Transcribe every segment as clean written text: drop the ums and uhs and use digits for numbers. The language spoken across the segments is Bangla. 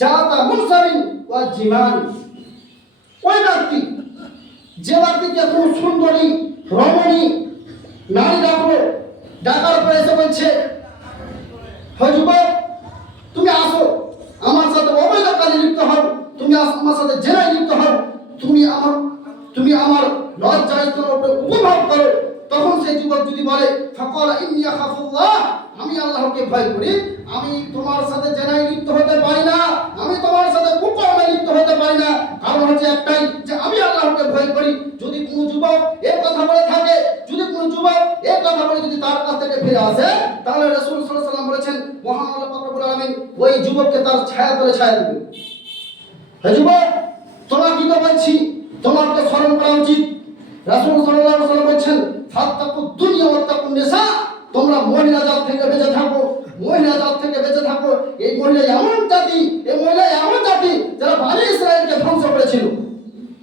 জাতা মুনসারিন ওয়া জিমান। ওই ব্যক্তি যে ব্যক্তিকে খুব সুন্দরী রমণী নারী ডাকলো, ডাকার পরে এসে বলছে, হে যুবক, তুমি আসো আমার সাথে অবৈধ কাজে লিপ্ত হও, তুমি আমার সাথে জেনায় লিপ্ত হও, তুমি আমার লজ্জা স্তরের উপরে উপভোগ করো। তখন সেই যুবক যদি বলে, ফাকালা ইন্নী আখাফুল্লাহ, আমি আল্লাহকে ভয় করি, আমি তোমার সাথে জেনায় লিপ্ত হতে পারি না, আমি তোমার সাথে কুকর্মে লিপ্ত হতে পারি না, কারণ হচ্ছে একটাই, যে আমি আল্লাহকে ভয় করি। যদি কোনো যুবক এই কথা বলে থাকে, যদি কোনো যুবক এই কথা বলে যদি তার কাছ থেকে ফিরে আসে, তাহলে রাসূল সাল্লাল্লাহু আলাইহি ওয়াসাল্লাম বলেছেন, মহান আল্লাহ পাক রব্বুল আলামিন ওই যুবককে তার ছায়া তলে ছায়া দিবেন। হে যুবক, তোমার কি তো বলছি, তোমার তো স্মরণ করা উচিত। রাসূল সাল্লাল্লাহু আলাইহি ওয়াসাল্লাম বলেছেন, ফাত্তাকুদ দুনিয়া ওয়াত্তাকুন নিসা, তোমরা মহিলা জাত থেকে বেঁচে থাকো, মহিলা জাত থেকে বেঁচে থাকো। এই মহিলা এমন জাতি, এই মহিলা এমন জাতি যারা বনি ইসরাইলকে ধ্বংস করেছিল,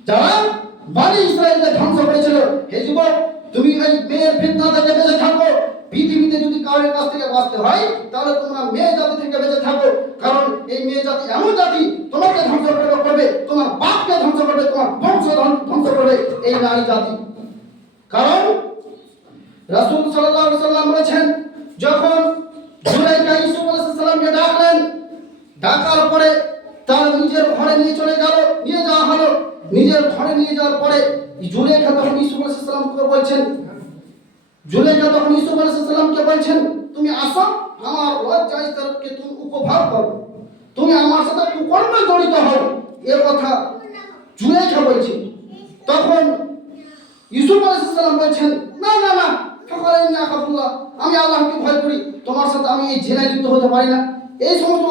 যারা বনি ইসরাইলকে ধ্বংস করেছিল। হে যুবক, তুমি এই মেয়ের ফিতনা থেকে বেঁচে থাকো। পৃথিবীতে যদি কারোর কাছ থেকে বাঁচতে হয়, তাহলে তোমরা মেয়ে জাতি থেকে বেঁচে থাকো, কারণ এই মেয়ে জাতি এমন জাতি তোমাকে ধ্বংস করবে, তোমার বাপকে ধ্বংস করবে, তোমার বংশ ধ্বংস করবে এই নারী জাতি। কারণ রাসূল সাল্লাল্লাহু আলাইহি ওয়াসাল্লাম বলেছেন, যখন জুলাইখা ইউসুফ আলাইহিস সালামকে ডাকলেন, ডাকার পরে তার নিজের ঘরে নিয়ে যাওয়া হলো। নিজের ঘরে নিয়ে যাওয়ার পরে জুলাইখা তখন ইউসুফ আলাইহিস সালামকে বলছেন, তুমি আসো, আমার লজ্জা স্তরকে তুমি উপভোগ করো, তুমি আমার সাথে কুকর্মে জড়িত হও, এর কথা জুলাইখা বলছে। তখন ইউসুফ আলাইহিস সালাম বলছেন, না না না, ফাকালা ইন্নী আখাফুল্লাহ, আমি আল্লাহকে ভয় করি, তোমার সাথে আমি এই জেনায় লিপ্ত হতে পারি না, এই সমস্ত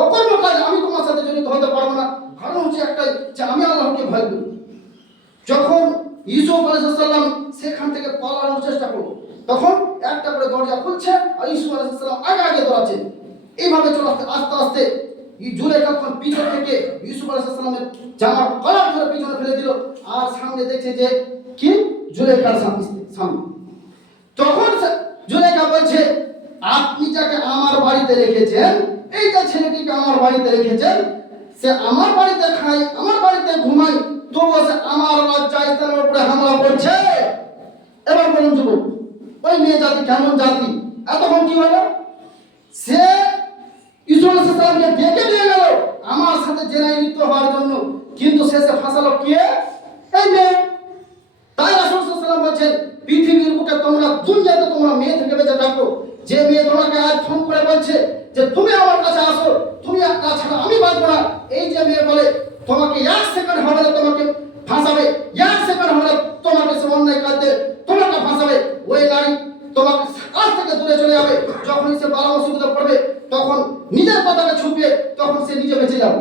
অকর্ম কাজ আমি তোমার সাথে জড়িত হতে পারবো না, কারণ হচ্ছে একটাই, যে আমি আল্লাহকে ভয় করি। যখন ইউসুফ আলাইহিস সালাম সেখান থেকে পালানোর চেষ্টা করলো, তখন একটা করে দরজা খুলছে আর ইউসুফ আলাইহিস সালাম আগে দৌড়াচ্ছেন। এইভাবে চলতে আস্তে আস্তে জুলাইখা তখন পিছন থেকে ইউসুফ আলাইহিস সালামের জামার কলার ধরে পিছনে ফেলে দিল, আর সামনে দেখছে যে কি জুলাইখার সামনে। তখন জুলাইখা বলছে, আপনি যাকে আমার বাড়িতে রেখেছেন, এই যে ছেলেটিকে আমার বাড়িতে রেখেছেন, সে আমার বাড়িতে খায়, আমার বাড়িতে ঘুমায়, তবুও সে আমার লজ্জা স্তরের উপরে হামলা করছে। এবার বলুন যুবক, ওই মেয়ে জাতি কেমন জাতি? এতক্ষণ কি হলো, সে ইউসুফ আলাইহিস সালামকে ডেকে নিয়ে গেল আমার সাথে জেনায় লিপ্ত হওয়ার জন্য, কিন্তু শেষে ফাঁসালো কে? এই মেয়ে। তাই রাসূল সাল্লাল্লাহু আলাইহি ওয়াসাল্লাম বলেছেন, পৃথিবীর বুকে তোমরা দুনিয়াতে তোমরা মেয়ে থেকে বেঁচে থাকো, যে মেয়ে তোমাকে আজ ফোন করে বলছে যে তুমি আমার কাছে আসো, তুমি না ছাড়া আমি বাঁচবো না, এই যে মেয়ে বলে তোমাকে 1 সেকেন্ড হবে না তোমাকে ফাঁসাবে, 1 সেকেন্ড হবে না তোমাকে সে অন্যায় কাজে তোমাকে ফাঁসাবে, ওই নারী তোমাকে কাছ থেকে দূরে চলে যাবে। যখন সে বালা মুসিবতে পড়বে, তখন নিজের কথাকে ছুপিয়ে তখন সে নিজে বেঁচে যাবে।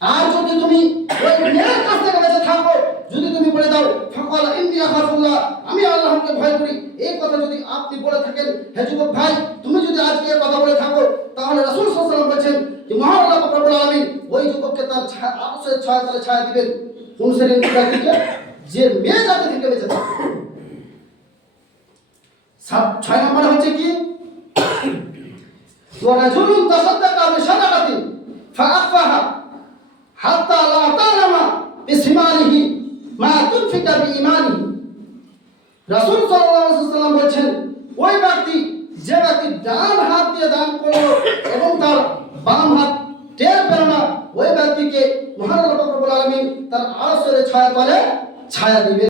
আর যদি তুমি ওই মেয়ের কাছ থেকে বেঁচে থাকো, যদি তুমি বলে দাও, ফাকালা ইন্নী আখাফুল্লাহ, আমি আল্লাহকে ভয় করি, এই কথা যদি আপনি বলে থাকেন, হে যুবক ভাই, তুমি যদি আজকে এই কথা বলে থাকো, তাহলে রাসূল সাল্লাল্লাহু আলাইহি ওয়াসাল্লাম বলেছেন যে মহান আল্লাহ পাক রব্বুল আলামিন ওই যুবককে তার আরশের ছায়া তলে ছায়া দিবেন। কোন শ্রেণীর ব্যক্তিকে? যে মেয়ে জাতি থেকে বেঁচে থাকে। 6 নম্বরে হচ্ছে কি, ওয়া রাজুলুন তাসাদ্দাকা বিসাদাকাতিন ফাআখফাহা হাত্তা লা তা'লামা বিশিমালিহি মা তুনফিকা বিঈমানিহি। রাসূল সাল্লাল্লাহু আলাইহি ওয়াসাল্লাম বলেছেন, ওই ব্যক্তি যে ব্যক্তি ডান হাত দিয়ে দান করলো এবং তার বাম হাত টের পেল না, ওই ব্যক্তিকে মহান আল্লাহ পাক রব্বুল আলামিন তার আরশের ছায়া তলে ছায়া দিবেন।